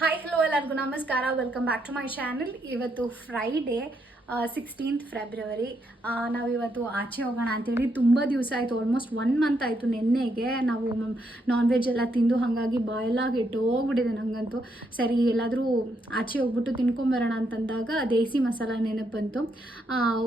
Hi hello ಎಲ್ಲರಿಗೂ. ನಮಸ್ಕಾರ. Welcome back to my channel ಇವತ್ತು ಫ್ರೈಡೇ ಸಿಕ್ಸ್ಟೀನ್ತ್ ಫೆಬ್ರವರಿ ನಾವು ಇವತ್ತು ಆಚೆ ಹೋಗೋಣ ಅಂತೇಳಿ ತುಂಬ ದಿವಸ ಆಯಿತು. ಆಲ್ಮೋಸ್ಟ್ ಒನ್ ಮಂತ್ ಆಯಿತು ನಿನ್ನೆಗೆ ನಾವು ನಾನ್ ವೆಜ್ ಎಲ್ಲ ತಿಂದು ಹಾಗಾಗಿ ಬಾಯೆಲ್ಲ ಹೋಗ್ಬಿಟ್ಟಿದೆ ನನಗಂತೂ ಸರಿ, ಎಲ್ಲಾದರೂ ಆಚೆ ಹೋಗ್ಬಿಟ್ಟು ತಿನ್ಕೊಂಬರೋಣ ಅಂತಂದಾಗ ದೇಸಿ ಮಸಾಲ ನೆನಪು ಬಂತು.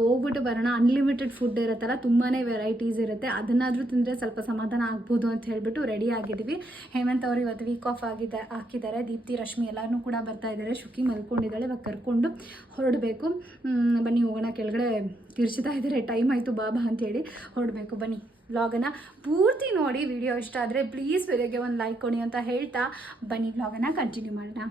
ಹೋಗ್ಬಿಟ್ಟು ಬರೋಣ. ಅನ್ಲಿಮಿಟೆಡ್ ಫುಡ್ ಇರುತ್ತಲ್ಲ ತುಂಬಾ ವೆರೈಟೀಸ್ ಇರುತ್ತೆ. ಅದನ್ನಾದರೂ ತಿಂದರೆ ಸ್ವಲ್ಪ ಸಮಾಧಾನ ಆಗ್ಬೋದು ಅಂತ ಹೇಳಿಬಿಟ್ಟು ರೆಡಿ ಆಗಿದ್ದೀವಿ. ಹೇಮಂತ್ ಅವರು ಇವತ್ತು ವೀಕ್ ಆಫ್ ಆಗಿದೆ, ಹಾಕಿದ್ದಾರೆ. ದೀಪ್ತಿ, ರಶ್ಮಿ ಎಲ್ಲರೂ ಕೂಡ ಬರ್ತಾ ಇದ್ದಾರೆ. ಶುಕಿ ಮಲ್ಕೊಂಡಿದ್ದಾಳೆ. ಇವಾಗ ಕರ್ಕೊಂಡು ಹೊರಡಬೇಕು. ಬನ್ನಿ ಹೋಗೋಣ, ಕೆಳಗಡೆ ತಿರ್ಚ್ತಾ ಇದ್ದಾರೆ. ಟೈಮ್ ಆಯಿತು ಬಾಬಾ ಅಂತೇಳಿ ಹೊರಡಬೇಕು. ಬನ್ನಿ ವ್ಲಾಗನ್ನು ಪೂರ್ತಿ ನೋಡಿ. ವಿಡಿಯೋ ಇಷ್ಟ ಆದರೆ ಪ್ಲೀಸ್ ವಿಡಿಯೋಗೆ ಒಂದು ಲೈಕ್ ಕೊಡಿ ಅಂತ ಹೇಳ್ತಾ ಬನ್ನಿ. ವ್ಲಾಗನ್ನು ಕಂಟಿನ್ಯೂ ಮಾಡೋಣ.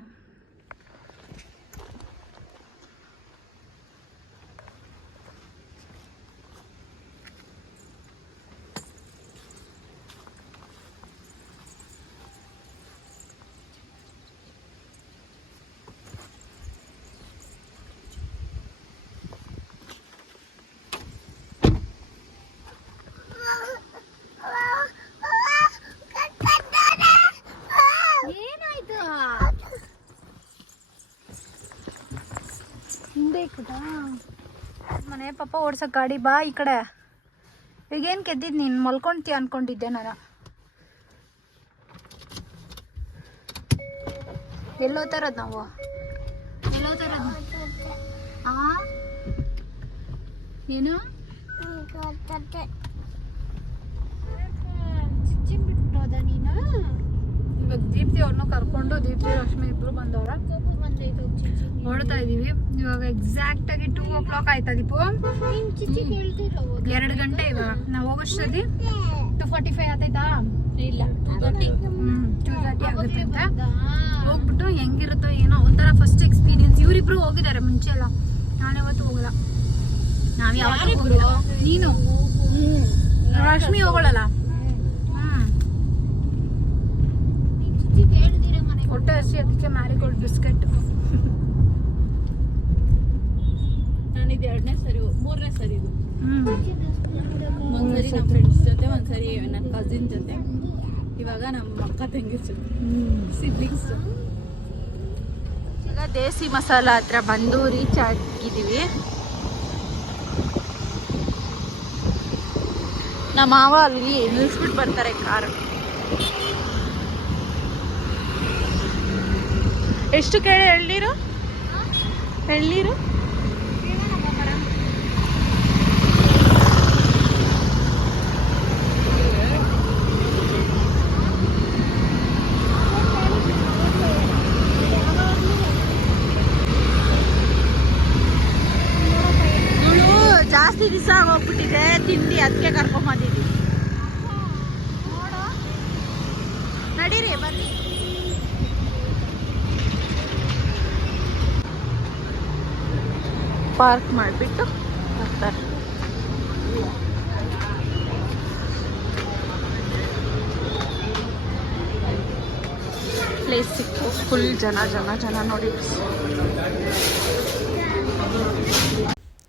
ಮನೆ ಪಾಪ ಓಡ್ಸಕ್ ಗಾಡಿ ಬಾ ಈ ಕಡೆ. ಈಗೇನು ಕೆದ್ದಿದ್ ನೀನು? ಮಲ್ಕೊಳ್ತೀಯ ಅನ್ಕೊಂಡಿದ್ದೆ ನಾನು. ಎಲ್ಲೋ ತರದ್ ನಾವು? ಎಲ್ಲೋ ತರದ್ ಏನು ಬಿಟ್ಟೋದ ನೀನು ಇವಾಗ ದೀಪ್ತಿ ಅವ್ರನ್ನ ಕರ್ಕೊಂಡು ದೀಪ್ತಿ ಲಕ್ಷ್ಮಿ ಇಬ್ರು ಬಂದವ್ರ. ಹೊರಡ್ತಾ ಇದೀವಿ. ಇವಾಗ ಎಕ್ಸಾಕ್ಟ್ ಆಗಿ ಟೂ ಓ ಕ್ಲಾಕ್ ಆಯ್ತಾ ದೀಪು? ಎರಡು ಗಂಟೆ ಇವಾಗ. ನಾವು ಹೋಗೋಷ್ಟೊತ್ತಿಗೆ ಟೂ ಫಾರ್ಟಿ ಫೈವ್ ಆಗ್ತೈತಾ ಇಲ್ಲ ಟೂ ತರ್ಟಿ ಆಗುತ್ತೆ ಅಂತ. ಹೋಗ್ಬಿಟ್ಟು ಹೆಂಗಿರುತ್ತೋ ಏನೋ ಒಂಥರ ಫಸ್ಟ್ ಎಕ್ಸ್ಪೀರಿಯನ್ಸ್ ಇವರಿಬ್ರು ಹೋಗಿದ್ದಾರೆ ಮುಂಚೆ ಎಲ್ಲ. ನಾನು ಇವತ್ತು ಹೋಗಲ್ಲ. ನಾವು ಯಾವಾಗ ಹೋಗಿಲ್ಲ. ನೀನು? ರಶ್ಮಿ ಹೋಗೋಳಲ್ಲ? ಹೊಟ್ಟೆ ಹಸಿ ಅದಕ್ಕೆ ಮ್ಯಾರಿಗೋಲ್ಡ್ ಬಿಸ್ಕೆಟ್ ನಾನಿದು ಎರಡನೇ ಸರಿ ಮೂರನೇ ಸರಿ ಇದು. ಒಂದ್ಸರಿ ನಮ್ಮ ಫ್ರೆಂಡ್ಸ್ ಜೊತೆ ಒಂದ್ಸರಿ ನನ್ನ ಕಸಿನ್ ಜೊತೆ. ಇವಾಗ ನಮ್ಮ ಅಕ್ಕ ತಂಗಿ ಜೊತೆ ಸಿಬ್ಲಿಂಗ್ಸ್ ಈಗ ದೇಸಿ ಮಸಾಲ ಹತ್ರ ಬಂದು ರೀಚ್ ಆಗಿದ್ದೀವಿ. ನಮ್ಮ ಮಾವ ಅಲ್ಲಿ ನಿಲ್ಸ್ಬಿಟ್ಟು ಬರ್ತಾರೆ ಕಾರು ಎಷ್ಟು ಕೇಳಿ ಎಳ್ನೀರು? ಎಳ್ನೀರು? ಜಾಸ್ತಿ ದಿವಸ ಹೋಗ್ಬಿಟ್ಟಿದೆ ತಿಂಡಿ ಅದಕ್ಕೆ ಕರ್ಕೊಂಬಂದಿದ್ವಿ ನಡೀರಿ ಬನ್ನಿ ಪಾರ್ಕ್ ಮಾಡಿಬಿಟ್ಟು ಬರ್ತಾರೆ. ಪ್ಲೇಸ್ ಸಿಕ್ಕು. ಫುಲ್ ಜನ ಜನ ಜನ ನೋಡಿ.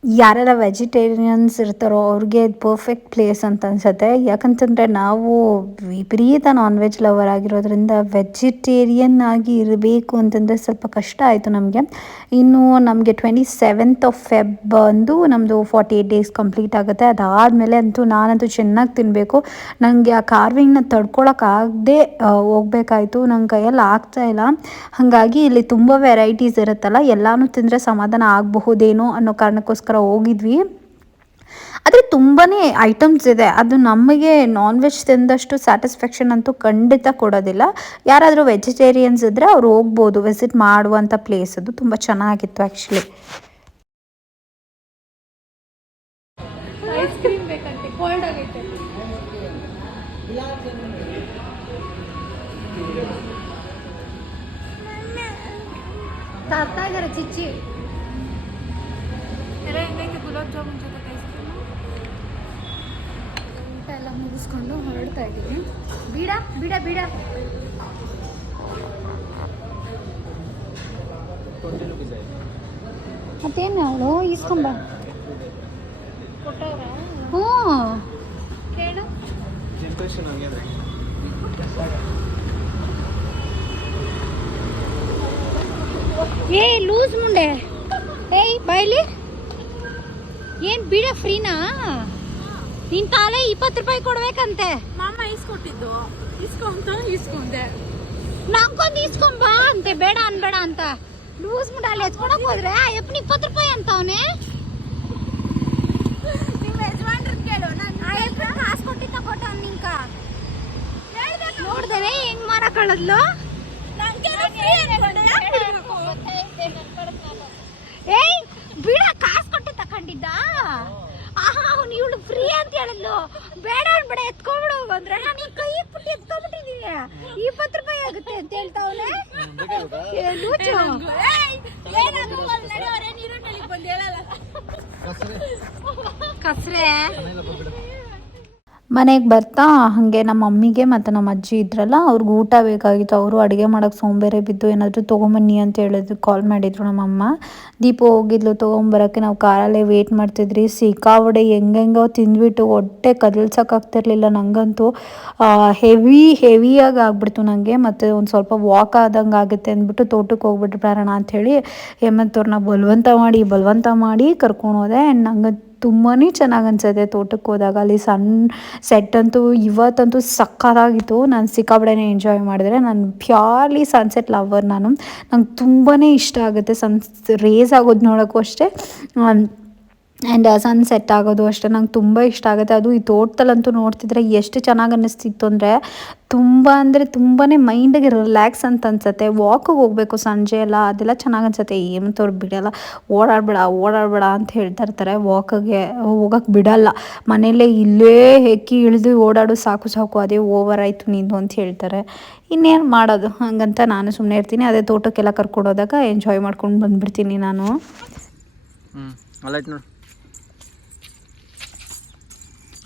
ಯಾರೆಲ್ಲ ವೆಜಿಟೇರಿಯನ್ಸ್ ಇರ್ತಾರೋ ಅವ್ರಿಗೆ ಇದು ಪರ್ಫೆಕ್ಟ್ ಪ್ಲೇಸ್ ಅಂತ ಅನ್ಸುತ್ತೆ. ಯಾಕಂತಂದರೆ ನಾವು ವಿಪರೀತ ನಾನ್ ವೆಜ್ ಲವರ್ ಆಗಿರೋದ್ರಿಂದ ವೆಜಿಟೇರಿಯನ್ ಆಗಿ ಇರಬೇಕು ಅಂತಂದರೆ ಸ್ವಲ್ಪ ಕಷ್ಟ ಆಯಿತು ನಮಗೆ. ಇನ್ನು ನಮಗೆ ಟ್ವೆಂಟಿ ಸೆವೆಂತ್ ಆಫ್ ಫೆಬ್ ಬಂದು ನಮ್ಮದು ಫಾರ್ಟಿ ಏಯ್ಟ್ ಡೇಸ್ ಕಂಪ್ಲೀಟ್ ಆಗುತ್ತೆ. ಅದಾದಮೇಲೆ ಅಂತೂ ನಾನಂತೂ ಚೆನ್ನಾಗಿ ತಿನ್ನಬೇಕು ನನಗೆ ಆ ಕಾರ್ವಿಂಗ್ನ ತಡ್ಕೊಳಕ್ಕಾಗದೆ ಹೋಗ್ಬೇಕಾಯ್ತು. ನನ್ನ ಕೈಯಲ್ಲಿ ಆಗ್ತಾ ಇಲ್ಲ. ಹಾಗಾಗಿ ಇಲ್ಲಿ ತುಂಬ ವೆರೈಟೀಸ್ ಇರುತ್ತಲ್ಲ, ಎಲ್ಲಾನು ತಿಂದರೆ ಸಮಾಧಾನ ಆಗಬಹುದೇನೋ ಅನ್ನೋ ಕಾರಣಕ್ಕೋಸ್ಕರ ಹೋಗಿದ್ವಿ. ಆದರೆ ತುಂಬಾ ಐಟಮ್ಸ್ ಇದೆ. ಅದು ನಮಗೆ ನಾನ್ ವೆಜ್ ತಿಂದಷ್ಟು ಸ್ಯಾಟಿಸ್ಫ್ಯಾಕ್ಷನ್ ಅಂತೂ ಖಂಡಿತ ಕೊಡೋದಿಲ್ಲ. ಯಾರಾದರೂ ವೆಜಿಟೇರಿಯನ್ಸ್ ಇದ್ದರೆ ಅವ್ರು ಹೋಗ್ಬೋದು ವಿಸಿಟ್ ಮಾಡುವಂಥ ಪ್ಲೇಸ್ ಅದು. ತುಂಬ ಚೆನ್ನಾಗಿತ್ತು ಆ್ಯಕ್ಚುಲಿ ಐಸ್ ಕ್ರೀಮ್ ಬೇಕಂತೆ. ಕೋಲ್ಡ್ ಆಗೈತೆ. ತರ್ತಾ ಇದಾರೆ ಚಿಚ್ಚಿ. ಗುಲಾಬ್ ಜಾಮೂನ್ ಜೊತೆ ಊಟ ಎಲ್ಲ ಮುಗಿಸ್ಕೊಂಡು ಹೊರಡ್ತಾ ಇದ್ದೀನಿ. ಬೀಡ ಬೀಡ ಬೀಡ. ಮತ್ತೇನು ಅವಳು? ಇಸ್ಕೊಂಬ ಹ್ಞೂ. ಕೇಳು. ಏ ಲೂಸ್ ಮುಂಡೆ. ಏಯ್ ಬಾಯ್ಲಿ ಏನ್ ಬಿಡ ಫ್ರೀನಾ? ನಿನ್ ತಾಲೆ ಇಪ್ಪತ್ತು ರೂಪಾಯಿ ಕೊಡ್ಬೇಕಂತೆ. ಮಾಮ ಇಸ್ಕೊಟ್ಟಿದ್ದು ಇಸ್ಕೊಂತ ಇಸ್ಕೊಂಡೆ ನಂಗೊಂದು ಬಾ ಅಂತೆ ಬೇಡ ಅನ್ಬೇಡ ಅಂತ. ಲೂಸ್ ಮುಂಡ ಅಲ್ಲಿ ಎತ್ಕೊಳಕ್ ಹೋದ್ರೆ ಎಪ್ಪನ ಇಪ್ಪತ್ತು ರೂಪಾಯಿ ಅಂತ ಅವನೇ? ನಿಮ್ಮ ಯಜಮಾನ್ರನ್ನ ಕೇಳು ನಾನು ಕಾಸು ಕೊಟ್ಟಿ ತಗೊಟ್ಟ ನಿಂಕ. ನೋಡ್ದೇನೆ ಹೆಂಗ್ ಮಾರ ಕಳದ್ಲು? ಏಯ್ ಬಿಡ ಕಾಸು ಕೊಟ್ಟು ತಕೊಂಡಿದ್ದ ಆಹಾ ಅವ್ನು ಅಂತ ಹೇಳಿದ್ಲು. ಬೇಡ ಅನ್ಬೇಡ ಎತ್ಕೊಂಡ್ಬಿಡು ಅಂದ್ರೆ. ನಾನು ಈ ಕೈ ಪುಟ್ಟಿ ಎತ್ಕೊಂಡ್ಬಿಟ್ಟಿದೀನಿ. ಇಪ್ಪತ್ತು ರೂಪಾಯಿ ಆಗುತ್ತೆ ಅಂತ ಹೇಳ್ತಾವನೆ ಕಸ್ರೆ. ಮನೆಗೆ ಬರ್ತಾ, ಹಾಗೆ ನಮ್ಮ ಮಮ್ಮಿಗೆ ಮತ್ತು ನಮ್ಮ ಅಜ್ಜಿ ಇದ್ರಲ್ಲ, ಅವ್ರಿಗೆ ಊಟ ಬೇಕಾಗಿತ್ತು. ಅವರು ಅಡುಗೆ ಮಾಡೋಕ್ಕೆ ಸೋಂಬೇರೆ ಬಿದ್ದು ಏನಾದರೂ ತೊಗೊಂಬನ್ನಿ ಅಂತ ಹೇಳಿದ್ರು ಕಾಲ್ ಮಾಡಿದ್ರು ನಮ್ಮಮ್ಮ ದೀಪ ಹೋಗಿದ್ಲು, ತೊಗೊಂಬರೋಕ್ಕೆ ನಾವು ಕಾರಲ್ಲೇ ವೇಟ್ ಮಾಡ್ತಿದ್ರಿ ಸಿಕ್ಕಾವಡೆ ಹೆಂಗೆಂಗೋ ತಿಂದ್ಬಿಟ್ಟು ಹೊಟ್ಟೆ ಕದಲ್ಸೋಕ್ಕಾಗ್ತಿರ್ಲಿಲ್ಲ ನನಗಂತೂ ಹೆವಿ ಹೆವಿಯಾಗಿ ಆಗ್ಬಿಡ್ತು ನನಗೆ ಮತ್ತು ಒಂದು ಸ್ವಲ್ಪ ವಾಕ್ ಆದಂಗೆ ಆಗುತ್ತೆ ಅಂದ್ಬಿಟ್ಟು ತೋಟಕ್ಕೆ ಹೋಗ್ಬಿಟ್ಟು ಬರೋಣ ಅಂಥೇಳಿ ಹೇಮಂತವ್ರನ್ನ ಬಲವಂತ ಮಾಡಿ ಬಲವಂತ ಮಾಡಿ ಕರ್ಕೊಂಡು ಹೋದೆ. ಆ್ಯಂಡ್ ನಂಗೆ ತುಂಬಾ ಚೆನ್ನಾಗಿ ಅನ್ಸುತ್ತೆ ತೋಟಕ್ಕೆ ಹೋದಾಗ. ಅಲ್ಲಿ ಸಣ್ಣ ಸೆಟ್ ಅಂತೂ ಇವತ್ತಂತೂ ಸಕ್ಕತ್ತಾಗಿತ್ತು ನಾನು ಸಿಕ್ಕಾಬಡೇನೆ ಎಂಜಾಯ್ ಮಾಡಿದ್ರೆ. ನಾನು ಪ್ಯೂರ್ಲಿ ಸನ್ಸೆಟ್ ಲವರ್ ನಾನು. ನಂಗೆ ತುಂಬಾ ಇಷ್ಟ ಆಗುತ್ತೆ. ಸನ್ಸ್ ರೇಸ್ ಆಗೋದು ನೋಡೋಕ್ಕೂ ಅಷ್ಟೇ. ಆ್ಯಂಡ್ ಸನ್ಸೆಟ್ ಆಗೋದು ಅಷ್ಟೇ ನಂಗೆ ತುಂಬ ಇಷ್ಟ ಆಗುತ್ತೆ. ಅದು ಈ ತೋಟದಲ್ಲಂತೂ ನೋಡ್ತಿದ್ರೆ ಎಷ್ಟು ಚೆನ್ನಾಗಿ ಅನ್ನಿಸ್ತಿತ್ತು ಅಂದರೆ ತುಂಬ ಅಂದರೆ ತುಂಬಾ ಮೈಂಡಿಗೆ ರಿಲ್ಯಾಕ್ಸ್ ಅಂತ ಅನ್ಸುತ್ತೆ. ವಾಕಿಗೆ ಹೋಗಬೇಕು ಸಂಜೆ ಎಲ್ಲ, ಅದೆಲ್ಲ ಚೆನ್ನಾಗಿ ಅನ್ಸುತ್ತೆ. ತೋರ್ ಬಿಡಲ್ಲ. ಓಡಾಡಬೇಡ ಓಡಾಡಬೇಡ ಅಂತ ಹೇಳ್ತಾ ಇರ್ತಾರೆ. ವಾಕಿಗೆ ಹೋಗೋಕೆ ಬಿಡಲ್ಲ. ಮನೆಯಲ್ಲೇ ಇಲ್ಲೇ ಹೆಕ್ಕಿ ಇಳಿದು ಓಡಾಡು, ಸಾಕು ಸಾಕು, ಅದೇ ಓವರ್ ಆಯಿತು ನೀನು ಅಂತ ಹೇಳ್ತಾರೆ. ಇನ್ನೇನು ಮಾಡೋದು? ಹಂಗಂತ ನಾನು ಸುಮ್ಮನೆ ಇರ್ತೀನಿ. ಅದೇ ತೋಟಕ್ಕೆಲ್ಲ ಕರ್ಕೊಂಡು ಹೋದಾಗ ಎಂಜಾಯ್ ಮಾಡ್ಕೊಂಡು ಬಂದುಬಿಡ್ತೀನಿ ನಾನು.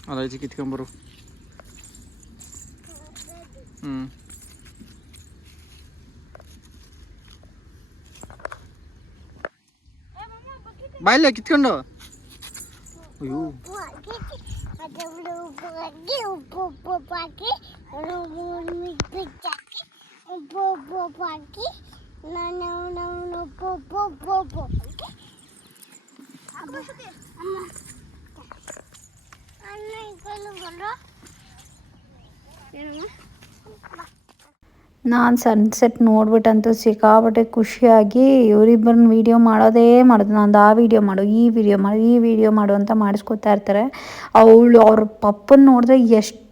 ಹ್ಞೂ ಅಲ್ಲೈತೆ ನೋಡು ಅಲ್ಲೈತಿ ಕಿತ್ಕೊಂಬರು ಹ್ಞೂ ಬಾಯಿಲ್ಲ ಕಿತ್ಕೊಂಡು ನಾನು ಸನ್ಸೆಟ್ ನೋಡ್ಬಿಟ್ಟಂತೂ ಸಿಕ್ಕಾಪಟ್ಟೆ ಖುಷಿಯಾಗಿ ಇವರಿಬ್ಬರನ್ನ ವೀಡಿಯೋ ಮಾಡೋದೇ ಮಾಡೋದು. ನಂದು ಆ ವೀಡಿಯೋ ಮಾಡು, ಈ ವಿಡಿಯೋ ಮಾಡು, ಈ ವಿಡಿಯೋ ಮಾಡು ಅಂತ ಮಾಡಿಸ್ಕೊತಾ ಇರ್ತಾರೆ. ಅವಳು ಅವ್ರ ಪಪ್ಪನ ನೋಡಿದ್ರೆ ಎಷ್ಟು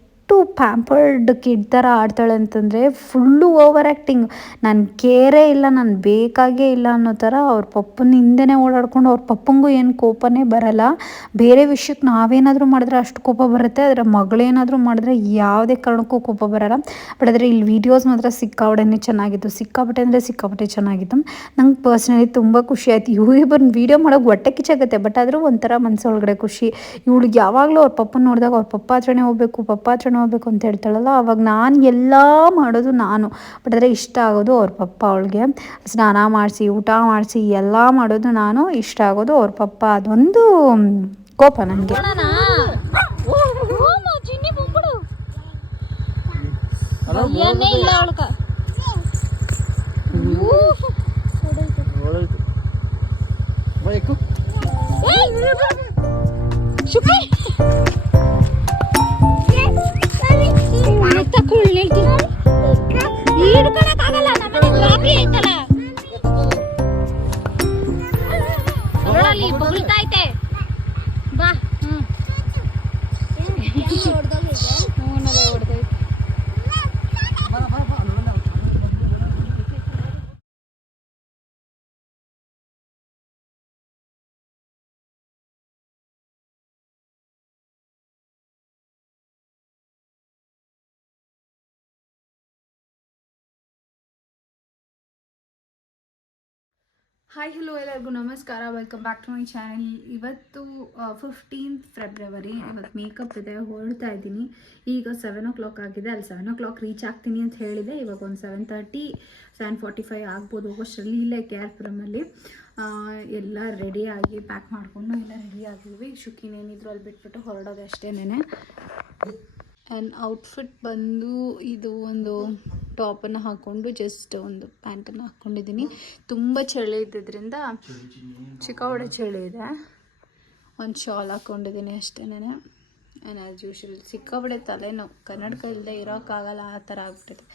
ಪ್ಯಾಂಪರ್ಡ್ ಕಿಡ್ ಥರ ಆಡ್ತಾಳೆ ಅಂತಂದರೆ ಫುಲ್ಲು ಓವರ್ ಆ್ಯಕ್ಟಿಂಗ್ ನಾನು ಕೇರೇ ಇಲ್ಲ, ನಾನು ಬೇಕಾಗೇ ಇಲ್ಲ ಅನ್ನೋ ಥರ ಅವ್ರ ಪಪ್ಪನ ಹಿಂದೆನೇ ಓಡಾಡ್ಕೊಂಡು ಅವ್ರ ಪಪ್ಪಂಗೂ ಏನು ಕೋಪನೇ ಬರಲ್ಲ. ಬೇರೆ ವಿಷಯಕ್ಕೆ ನಾವೇನಾದರೂ ಮಾಡಿದ್ರೆ ಅಷ್ಟು ಕೋಪ ಬರುತ್ತೆ ಆದರೆ ಮಗಳೇನಾದರೂ ಮಾಡಿದ್ರೆ ಯಾವುದೇ ಕಾರಣಕ್ಕೂ ಕೋಪ ಬರಲ್ಲ. ಬಟ್ ಆದರೆ ಇಲ್ಲಿ ವೀಡಿಯೋಸ್ ಮಾತ್ರ ಸಿಕ್ಕಾಪಟ್ಟೆನೇ ಚೆನ್ನಾಗಿತ್ತು. ಸಿಕ್ಕಾಪಟ್ಟೆ ಅಂದರೆ ಸಿಕ್ಕಾಪಟ್ಟೆ ಚೆನ್ನಾಗಿತ್ತು. ನಂಗೆ ಪರ್ಸ್ನಲಿ ತುಂಬ ಖುಷಿ ಆಯ್ತು. ಇವ್ರಿಬ್ಬರನ್ನ ವೀಡಿಯೋ ಮಾಡೋಕ್ಕೆ ಹೊಟ್ಟೆ ಕಿಚ್ಚಾಗುತ್ತೆ ಬಟ್ ಆದರೂ ಒಂಥರ ಮನಸ್ಸೊಳಗಡೆ ಖುಷಿ. ಇವಳಿಗೆ ಯಾವಾಗಲೂ ಅವ್ರ ಪಪ್ಪನ ನೋಡಿದಾಗ ಅವ್ರ ಪಪ್ಪ ಹತ್ರನೇ ಹೋಗ್ಬೇಕು ಪಪ್ಪ ಹತ್ರನೇ ಹೋಗ್ಬೇಕು ಅಂತ ಹೇಳ್ತಾಳಲ್ಲ ಅವಾಗ ನಾನು ಎಲ್ಲ ಮಾಡೋದು ನಾನು. ಬಟ್ ಆದರೆ ಇಷ್ಟ ಆಗೋದು ಅವ್ರ ಪಪ್ಪ ಅವಳಿಗೆ. ಸ್ನಾನ ಮಾಡಿಸಿ ಊಟ ಮಾಡಿಸಿ ಎಲ್ಲ ಮಾಡೋದು ನಾನು. ಇಷ್ಟ ಆಗೋದು ಅವ್ರ ಪಪ್ಪ. ಅದೊಂದು ಕೋಪ ನನಗೆ. ಇಲ್ಲ cool lady. ಹಾಯ್ ಹಲೋ ಎಲ್ಲರಿಗೂ ನಮಸ್ಕಾರ. Welcome back to my channel ಇವತ್ತು ಫಿಫ್ಟೀನ್ತ್ ಫೆಬ್ರವರಿ ಇವತ್ತು ಮೇಕಪ್ ಇದೆ, ಹೊರಡ್ತಾ ಇದ್ದೀನಿ. ಈಗ ಸೆವೆನ್ ಓ ಕ್ಲಾಕ್ ಆಗಿದೆ. ಅಲ್ಲಿ ಸೆವೆನ್ ಓ ಕ್ಲಾಕ್ ರೀಚ್ ಆಗ್ತೀನಿ ಅಂತ ಹೇಳಿದೆ. ಇವಾಗ ಒಂದು seven thirty seven forty five ಆಗ್ಬೋದು ಹೋಗೋಷ್ಟರಲ್ಲಿ. ಇಲ್ಲೇ ಕೆ ಆರ್ ಪುರಮಲ್ಲಿ ಎಲ್ಲ ರೆಡಿಯಾಗಿ ಪ್ಯಾಕ್ ಮಾಡಿಕೊಂಡು, ಎಲ್ಲ ರೆಡಿ ಆಗಿದ್ವಿ. ಶುಕಿನೇನಿದ್ರು ಅಲ್ಲಿ ಬಿಟ್ಬಿಟ್ಟು ಹೊರಡೋದು ಅಷ್ಟೇನೆ ಆ್ಯಂಡ್ ಔಟ್ಫಿಟ್ ಬಂದು ಇದು ಒಂದು ಟಾಪನ್ನು ಹಾಕ್ಕೊಂಡು ಜಸ್ಟ್ ಒಂದು ಪ್ಯಾಂಟನ್ನು ಹಾಕ್ಕೊಂಡಿದ್ದೀನಿ ತುಂಬ ಚಳಿ ಇದ್ದಿದ್ದರಿಂದ ಚಿಕ್ಕವಡೆ ಚಳಿ ಇದೆ. ಒಂದು ಶಾಲ್ ಹಾಕ್ಕೊಂಡಿದ್ದೀನಿ ಅಷ್ಟೇನೆ ಆ್ಯಂಡ್ ಆ್ಯಸ್ ಯೂಶಲ್ ತಲೆನೋವು. ಕನ್ನಡಕ ಇಲ್ಲದೆ ಇರೋಕ್ಕಾಗಲ್ಲ, ಆ ಥರ ಆಗ್ಬಿಟ್ಟಿದೆ.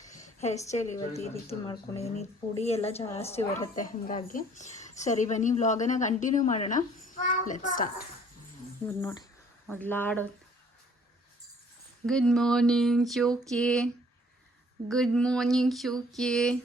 ಹೇರ್ ಸ್ಟೈಲ್ ಇವತ್ತು ಈ ರೀತಿ ಮಾಡ್ಕೊಂಡಿದ್ದೀನಿ. ಪುಡಿ ಎಲ್ಲ ಜಾಸ್ತಿ ಬರುತ್ತೆ, ಹಾಗಾಗಿ. ಸರಿ, ಬನ್ನಿ ವ್ಲಾಗನ್ನು ಕಂಟಿನ್ಯೂ ಮಾಡೋಣ. ಲೆಟ್ ಸ್ಟಾರ್ಟ್ ಇವ್ರು ನೋಡಿ ಒಡ್ಲಾಡೋದು Good morning, Shoki. Good morning, Shoki.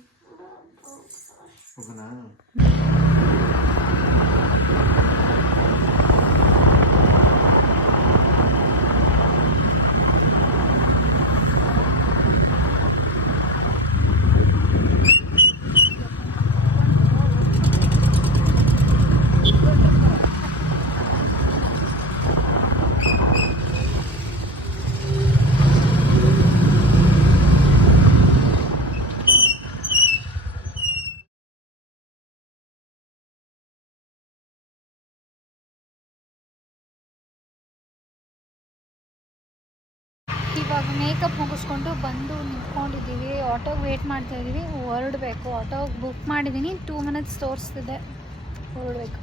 Makeup ಮುಗಿಸ್ಕೊಂಡು ಬಂದು ನಿಂತ್ಕೊಂಡಿದ್ದೀವಿ. ಆಟೋಗೆ ವೇಟ್ ಮಾಡ್ತಾ ಇದ್ದೀವಿ. ಹೊರಡಬೇಕು. ಆಟೋಗೆ ಬುಕ್ ಮಾಡಿದ್ದೀನಿ ಟೂ ಮಿನಿಟ್ಸ್ ತೋರಿಸ್ತಿದ್ದೆ ಹೊರಡಬೇಕು.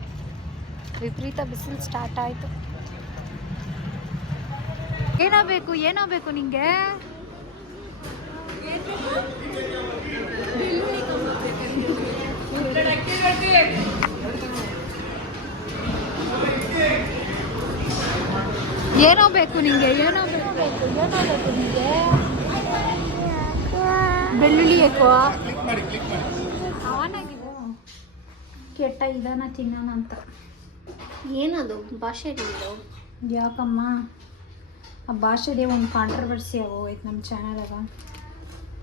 ವಿಪರೀತ ಬಿಸಿಲು ಸ್ಟಾರ್ಟ್ ಆಯಿತು. ಏನೋ ಬೇಕು ಏನೋ ಬೇಕು ನಿಮಗೆ ಏನೋ ಬೇಕು ನಿಮಗೆ ಏನೋ ಬೇಕು ಬೆಳ್ಳುಳ್ಳಿ ಬೇಕು ಆನಾಗಿದೆ ಕೆಟ್ಟ ಇದನ್ನ ತಿನ್ನೋಣ ಅಂತ. ಏನದು? ಭಾಷೆ ಇದು ಯಾಕಮ್ಮ? ಆ ಭಾಷೆದೇ ಒಂದು ಕಾಂಟ್ರವರ್ಸಿ ಆಗೋಯ್ತು ನಮ್ಮ ಚಾನಲಾಗ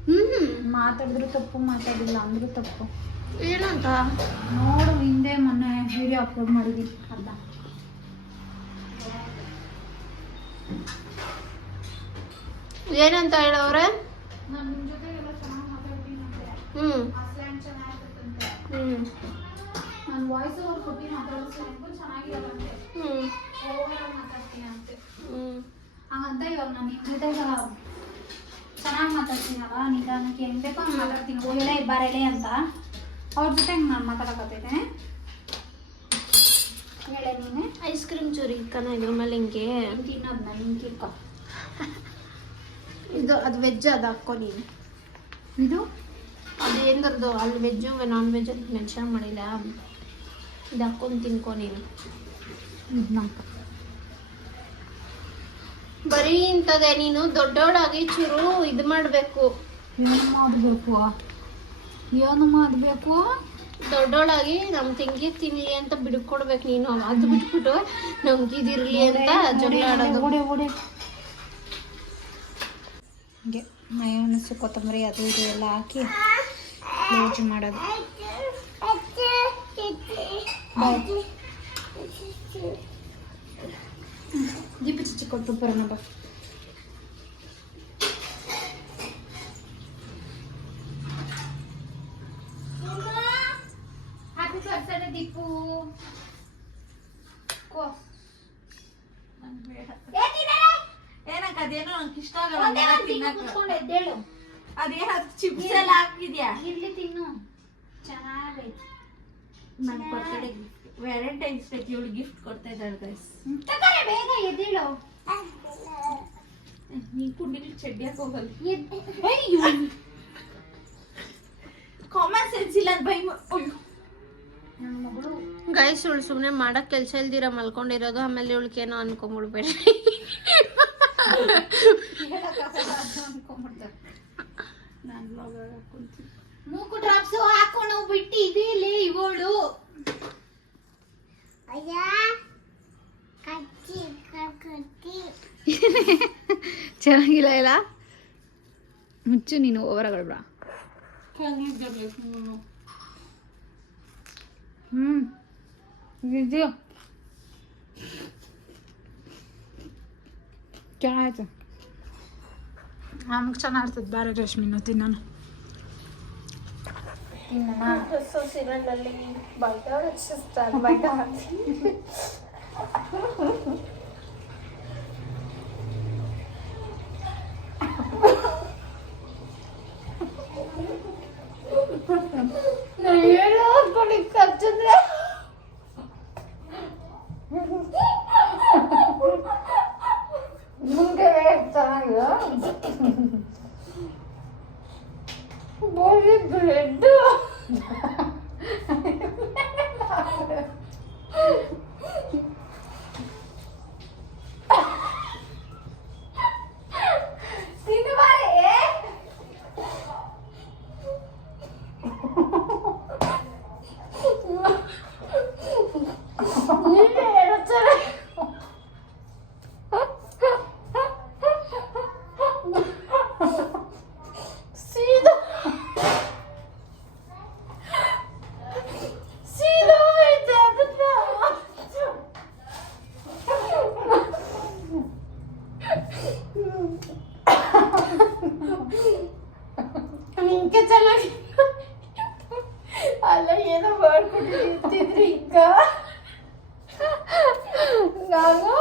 ಹ್ಮ್. ಮಾತಾಡಿದ್ರು ತಪ್ಪು ಮಾತಾಡಿಲ್ಲ ಅಂದ್ರು ತಪ್ಪು. ಏನಂತ? ನೋಡು ಹಿಂದೆ ಮೊನ್ನೆ ವಿಡಿಯೋ ಅಪ್ಲೋಡ್ ಮಾಡಿದ್ದೀನಿ ಅರ್ಧ. ಏನಂತ ಹೇಳವ್ರೆ? ನಾನು ನಿಮ್ಮ ಜೊತೆ ಎಲ್ಲ ಚೆನ್ನಾಗಿ ಮಾತಾಡ್ತೀನಿ ಅಂತೆ ಹ್ಮ್ ಆ ಸ್ಲ್ಯಾಂಗ್ ಚೆನ್ನಾಗಿರುತ್ತಂತೆ ಹ್ಮ್. ನಾನು ವಾಯ್ಸ್ ಓವರ್ ಕೊಟ್ಟು ಮಾತಾಡೋ ಸ್ಲ್ಯಾಂಗು ಚೆನ್ನಾಗಿರೋದಂತೆ ಹ್ಮ್ ಓವರ್ ಮಾತಾಡ್ತೀನಿ ಅಂತೆ. ಹ್ಮ್. ಹಂಗಂತ ಇವಾಗ ನಾನು ನಿಮ್ಮ ಜೊತೆ ಚೆನ್ನಾಗಿ ಮಾತಾಡ್ತೀನಲ್ಲ ನಿಧಾನಕ್ಕೆ ಹೆಂಗ್ ಬೇಕೋ ಹಂಗೆ ಮಾತಾಡ್ತೀನಿ ಓ ಎಳೆ ಬರಳೆ ಅಂತ. ಅವ್ರ ಜೊತೆ ಹಂಗೆ ನಾನು ಮಾತಾಡಕತ್ತೈತೆ. ಹೇಳೆ ನೀನೆ. ಐಸ್ ಕ್ರೀಮ್ ಚೂರಿ ಇಕ್ಕನ ಇದ್ರ ಮೇಲೆ ಹಿಂಗೆ. ಹಿಂಗೆ ತಿನ್ನೋದು ನಾನು ಹಿಂಗೆ ತಿರ್ಕೊ ಇದು ಅದು ವೆಜ್ ಅದು ಹಾಕೋ ನೀನು. ಇದು? ಅದು ಹೆಂಗರ್ದು ಅಲ್ಲಿ ವೆಜ್ಜು ನಾನ್ ವೆಜ್ ಅಂತ ಮೆನ್ಷನ್ ಮಾಡಿಲ್ಲ. ಇದು ಹಾಕೊಂಡು ತಿನ್ಕೊ ನೀನು. ಬರೀ ಇಂಥದ್ದೇ ನೀನು? ದೊಡ್ಡವಳಾಗಿ ಚೂರು ಇದು ಮಾಡಬೇಕು. ಏನು ಮಾಡಬೇಕು? ಏನು ಮಾಡಬೇಕು? ದೊಡ್ಡೋಳಾಗಿ ನಮ್ಮ ತಂಗಿ ತಿನ್ಲಿ ಅಂತ ಬಿಡ್ಕೊಡ್ಬೇಕು ನೀನು. ಅದು ಬಿಟ್ಬಿಟ್ಟು ನಮ್ಗೆ ಇದಿರ್ಲಿ ಅಂತ ಜಗಳ ಆಡೋದು. ಹಂಗೆ ಮಯೋನಸ್ಸು ಕೊತ್ತಂಬರಿ ಅದು ಇದು ಎಲ್ಲ ಹಾಕಿ ಯೂಸ್ ಮಾಡೋದು. ಬಾಯ್. ದೀಪ ಚಿಚ್ಚಿ ಕೊಟ್ಟು ಬರೋಣ ಬಾ. Happy birthday Deepu. ಕೋ ಏನಕ್ಕ ಅದೇನೋ ನಂಗೆ ಇಷ್ಟ ಆಗಲ್ಲ ಕುತ್ಕೊಂಡು ಎದ್ದೇಳು. ಅದೇನ ಚಿಪ್ಸ್ ಎಲ್ಲ ಹಾಕಿದ್ಯಾ ಇಲ್ಲಿ ತಿನ್ನು. ಚೆನ್ನಾಗೈತೆ. ನನ್ನ ಬರ್ತಡೇ ವ್ಯಾಲೆಂಟೈನ್ಸ್ ಡೇ ಇವಳು ಗಿಫ್ಟ್ ಕೊಡ್ತಾ ಇದ್ದಾಳೆ ಗೈಸ್ ತಗೋರೆ ಬೇಗ ಎದ್ದೇಳು. ನೀ ಕುಂಡಿಲಿ ಚಡ್ಡಿ ಹಾಕಿ ಹೋಗಲ್ಲ ಎದ್- ಕಾಮನ್ ಸೆನ್ಸ್ ಇಲ್ಲ ಬೈ ಅಯ್ಯೋ. ನನ್ನ ಮಗಳು. ಗೈಸ್ ಇವಳು ಸುಮ್ಮನೆ ಮಾಡಕ್ ಕೆಲಸ ಇಲ್ದಿರ ಮಲ್ಕೊಂಡಿರೋದು ಆಮೇಲೆ ಇವಳಿಗೇನೋ ಅನ್ಕೊಂಬಿಡ್ಬೇಡಿ. ಮೂಕು ಡ್ರಾಪ್ಸ್ ಹಾಕೊಂಡು ಬಿಟ್ಟು ಇದಿಲ್ಲಿ ಇವಳು ಅಯ್ಯ ಕಚ್ಚಿ ಚೆನ್ನಾಗಿಲ್ಲ ಇಲ್ಲ ಮುಚ್ಚು ನೀನು ಓವರಗಳ್ಬೇಡ ಹ್ಞೂ Gerade. Am ξανά έρθει την πάρε ρεσμίνα την Άννα. Την Άννα. Στο σύνολο λίγη μπαλτά, ρε τσιστάν μπαλτά. ನಿಂಗೆ ಅಲ್ಲ ಏನೋ ಮಾಡ್ಕೊಂಡಿದ್ದಿದ್ರಿ ಈಗ? ನಾನು?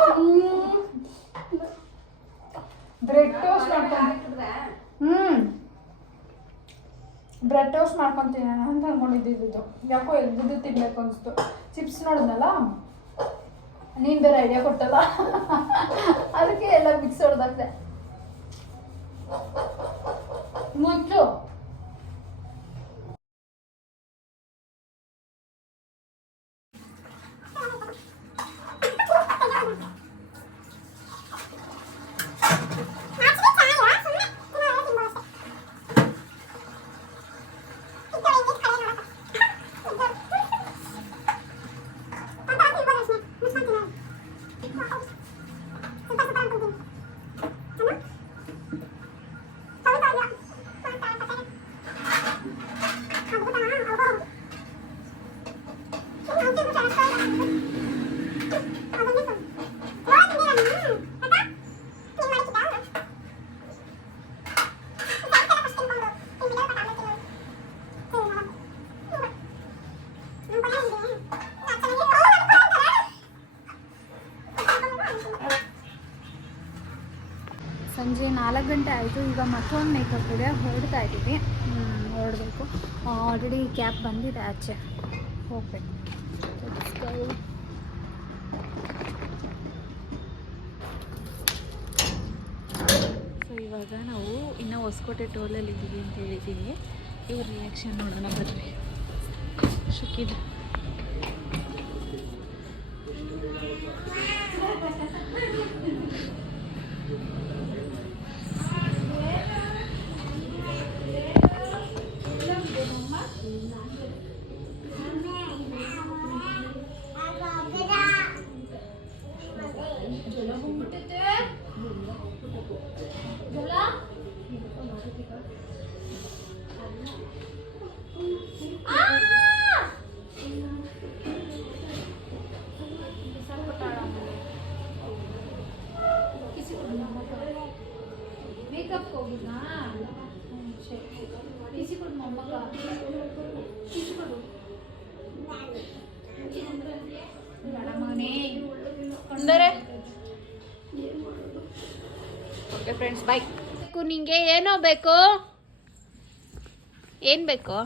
ಬ್ರೆಡ್ ಟೋಸ್ಟ್ ಮಾಡ್ಕೊಂಡು ಹ್ಮ್. ಬ್ರೆಡ್ ಟೋಸ್ಟ್ ಮಾಡ್ಕೊಂತೀನಿ ಅಂತ ಅನ್ಕೊಂಡಿದ್ದಿದ್ದು ಯಾಕೋ ಎದ್ದು ತಿನ್ಬೇಕು ಅನಿಸ್ತು. ಚಿಪ್ಸ್ ನೋಡಿದ್ನಲ್ಲ? ನೀನು ಬೇರೆ ಐಡಿಯಾ ಕೊಟ್ಟಲ್ಲ? ಅದಕ್ಕೆ ಎಲ್ಲ ಮಿಕ್ಸ್ ಹೊಡೆದಾಕ್ದೆ. ಮುಚ್ಚು ಸಂಜೆ ನಾಲ್ಕು ಗಂಟೆ ಆಯಿತು, ಈಗ ಮತ್ತೊಂದು ಮೇಕಪ್ ಇದೆ, ಹೊರಡ್ತಾ ಇದ್ದೀವಿ. ಹೊರಡಬೇಕು. ಆಲ್ರೆಡಿ ಕ್ಯಾಬ್ ಬಂದಿದೆ ಆಚೆ. ಹೋಗ್ಬೇಕು. ಸೊ ಇವಾಗ ನಾವು ಇನ್ನೂ ಹೊಸಕೋಟೆ ಟೋಲಲ್ಲಿ ಇದ್ದೀವಿ ಅಂತ ಹೇಳಿದ್ದೀವಿ ಇವ್ರ ರಿಯಾಕ್ಷನ್ ನೋಡೋಣ ಬರ್ರಿ ಶುಕಿದ. ಮೇಕಪ್ ಹೋಗಿದ್ನಾ ಬಿಸಿ ಕೊಡು ಮೊಮ್ಮಗ. ಬಿಸಿ ಕೊಡು. ಬೇಡ ಮಗನೇ. ಅಂದರೆ ಓಕೆ ಫ್ರೆಂಡ್ಸ್ ಬಾಯ್ ಬೇಕು ನಿಂಗೆ ಏನೋ ಬೇಕು? ಏನು ಬೇಕು?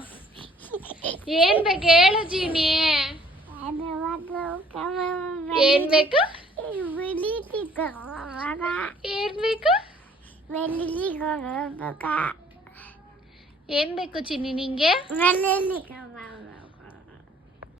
ಏನು ಬೇಕು? ಹೇಳು ಜೀನಿ. ಏನು ಬೇಕು? ಏನು ಬೇಕು? ಏನು ಬೇಕು ಚಿನ್ನಿ ನಿಂಗೆ?